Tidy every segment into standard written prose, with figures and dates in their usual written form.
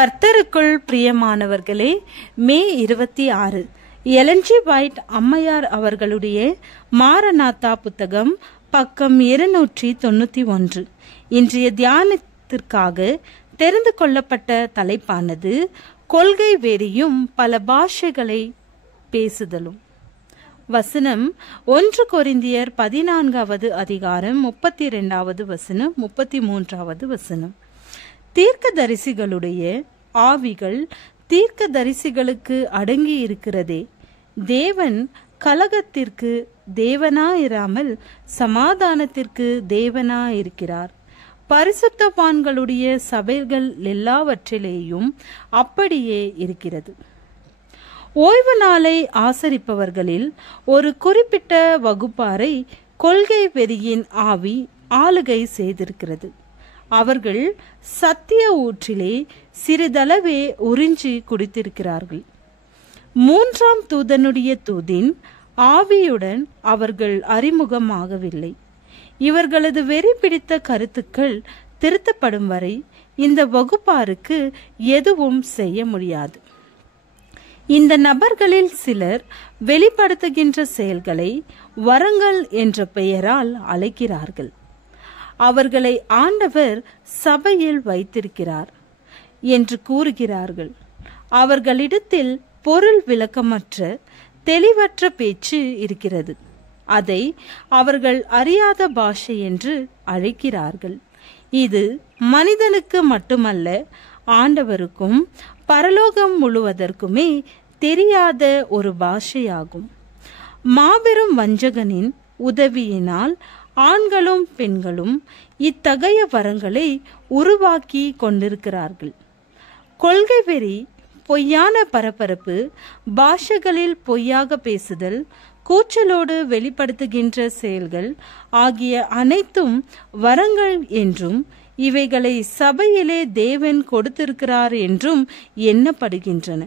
கர்த்தருக்குள் பிரியமானவர்களே, மே 26 Elon G white அம்மையார் அவர்களுடைய மாரநாத்தா புத்தகம், பக்கம் 291. இன்றைய தியானத்திற்காக தெரிந்து கொள்ளப்பட்ட தலைப்பானது கொள்கை வெறியும் பல பாஷைகளை பேசுதலும். வசனம் 1 கொரிந்தியர் 14 அதிகாரம் 32 வசனம் 33 வசனம். தீர்க்கதரிசிகளுடைய ஆவிகள் தீர்க்கதரிசிகளுக்கு அடங்கி இருக்கிறதே. தேவன் கலகத்திற்கு தேவனாயிராமல் சமாதானத்திற்கு தேவனாயிருக்கிறார். பரிசுத்தவான்களுடைய சபைகள் எல்லாவற்றிலேயும் அப்படியே இருக்கிறது. ஓய்வு நாளை ஆசரிப்பவர்களில் ஒரு குறிப்பிட்ட வகுப்பாரை கொள்கை வெறியின் ஆவி ஆளுகை செய்திருக்கிறது. அவர்கள் சத்திய ஊற்றிலே சிறிதளவே உறிஞ்சி குடித்திருக்கிறார்கள். 3ஆம் தூதனுடைய தூதின் ஆவியுடன் அவர்கள் அறிமுகமாகவில்லை. இவர்களது வெறி பிடித்த கருத்துக்கள் திருத்தப்படும் வரை இந்த வகுப்பாருக்கு எதுவும் செய்ய முடியாது. இந்த நபர்களில் சிலர் வெளிப்படுத்துகின்ற செயல்களை வரங்கள் என்ற பெயரால் அழைக்கிறார்கள். அவர்களை ஆண்டவர் சபையில் வைத்திருக்கிறார் என்று கூறுகிறார்கள். அவர்களிடத்தில் பொருள் விளக்கமற்ற தெளிவற்ற பேச்சு இருக்கிறது. அதை அவர்கள் அறியாத பாஷை என்று அழைக்கிறார்கள். இது மனிதனுக்கு மட்டுமல்ல, ஆண்டவருக்கும் பரலோகம் முழுவதற்குமே தெரியாத ஒரு பாஷையாகும். மாபெரும் வஞ்சகனின் உதவியினால் ஆண்களும் பெண்களும் இத்தகைய வரங்களை உருவாக்கி கொண்டிருக்கிறார்கள். கொள்கை வெறி, பொய்யான பரபரப்பு, பாஷைகளில் பொய்யாக பேசுதல், கூச்சலோடு வெளிப்படுத்துகின்ற செயல்கள் ஆகிய அனைத்தும் வரங்கள் என்றும் இவைகளை சபையிலே தேவன் கொடுத்திருக்கிறார் என்றும் எண்ணப்படுகின்றன.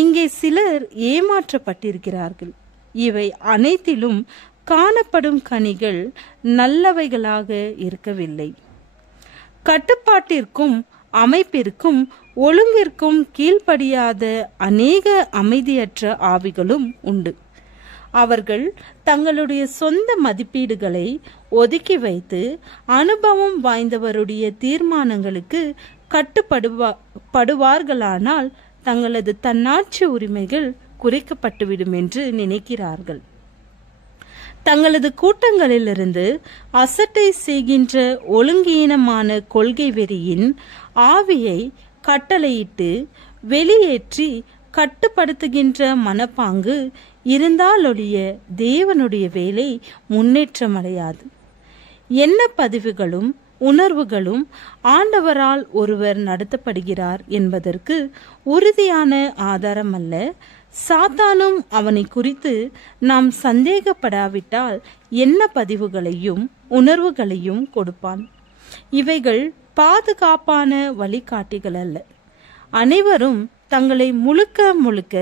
இங்கே சிலர் ஏமாற்றப்பட்டிருக்கிறார்கள். இவை அனைத்திலும் காணப்படும் கனிகள் நல்லவைகளாக இருக்கவில்லை. கட்டுப்பாட்டிற்கும் அமைப்பிற்கும் ஒழுங்கிற்கும் கீழ்ப்படியாத அநேக அமைதியற்ற ஆவிகளும் உண்டு. அவர்கள் தங்களுடைய சொந்த மதிப்பீடுகளை ஒதுக்கி வைத்து அனுபவம் வாய்ந்தவருடைய தீர்மானங்களுக்கு கட்டுப்படுவார்களானால் தங்களது தன்னாட்சி உரிமைகள் குறைக்கப்பட்டுவிடும் என்று நினைக்கிறார்கள். தங்களது கூட்டங்களிலிருந்து அசட்டை செய்கின்ற ஒழுங்கீனமான கொள்கை வெறியின் ஆவியை கட்டளையிட்டு வெளியேற்றி கட்டுப்படுத்துகின்ற மனப்பாங்கு இருந்தாலொழிய தேவனுடைய வேலை முன்னேற்றமடையாது. என்ன பதிவுகளும் உணர்வுகளும் ஆண்டவரால் ஒருவர் நடத்தப்படுகிறார் என்பதற்கு உறுதியான ஆதாரம் அல்ல. சாத்தானும் அவனை குறித்து நாம் சந்தேகப்படாவிட்டால் என்ன பதிவுகளையும் உணர்வுகளையும் கொடுப்பான். இவைகள் பாதுகாப்பான வழிகாட்டிகள் அல்ல. அனைவரும் தங்களை முழுக்க முழுக்க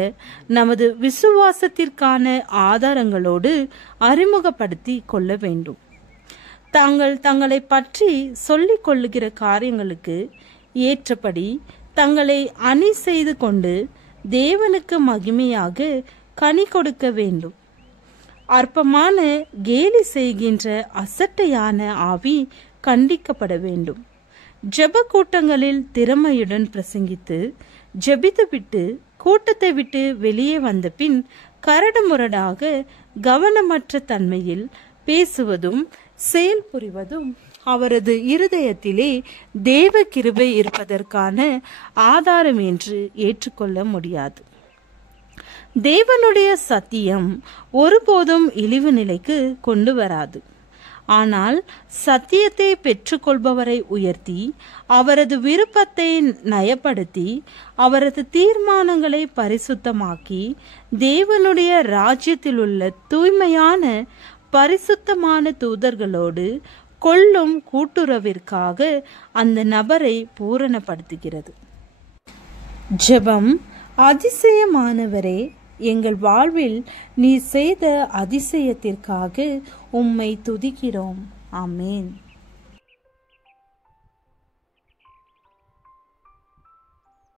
நமது விசுவாசத்திற்கான ஆதாரங்களோடு அறிமுகப்படுத்தி கொள்ள வேண்டும். தங்களை பற்றி சொல்லிக் கொள்ளுகிற காரியங்களுக்கு ஏற்றபடி தங்களை அணி செய்து கொண்டு தேவனுக்கு மகிமையாக கனி கொடுக்க வேண்டும். அற்பமான கேலி செய்கின்ற அசட்டையான ஆவி கண்டிக்கப்பட வேண்டும். ஜெப கூட்டங்களில் திறமையுடன் பிரசங்கித்து ஜெபித்துவிட்டு கூட்டத்தை விட்டு வெளியே வந்த பின் கரடுமுரடாக கவனமற்ற தன்மையில் பேசுவதும் செயல் புரிவதும் அவரது இருதயத்திலே தேவ கிருபை இருப்பதற்கான ஆதாரம் என்று ஏற்றுக்கொள்ள முடியாது. தேவனுடைய சத்தியம் ஒருபோதும் இழிவு நிலைக்கு கொண்டு வராது. ஆனால் சத்தியத்தை பெற்றுக்கொள்பவரை உயர்த்தி அவரது விருப்பத்தை நயப்படுத்தி அவரது தீர்மானங்களை பரிசுத்தமாக்கி தேவனுடைய ராஜ்யத்தில் உள்ள தூய்மையான பரிசுத்தமான தூதர்களோடு கொள்ளும் கூட்டுறவிற்காக அந்த நபரை பூரணப்படுத்துகிறது. ஜெபம். அதிசயமானவரே, எங்கள் வாழ்வில் நீ செய்த அதிசயத்திற்காக உம்மை துதிக்கிறோம். ஆமேன்.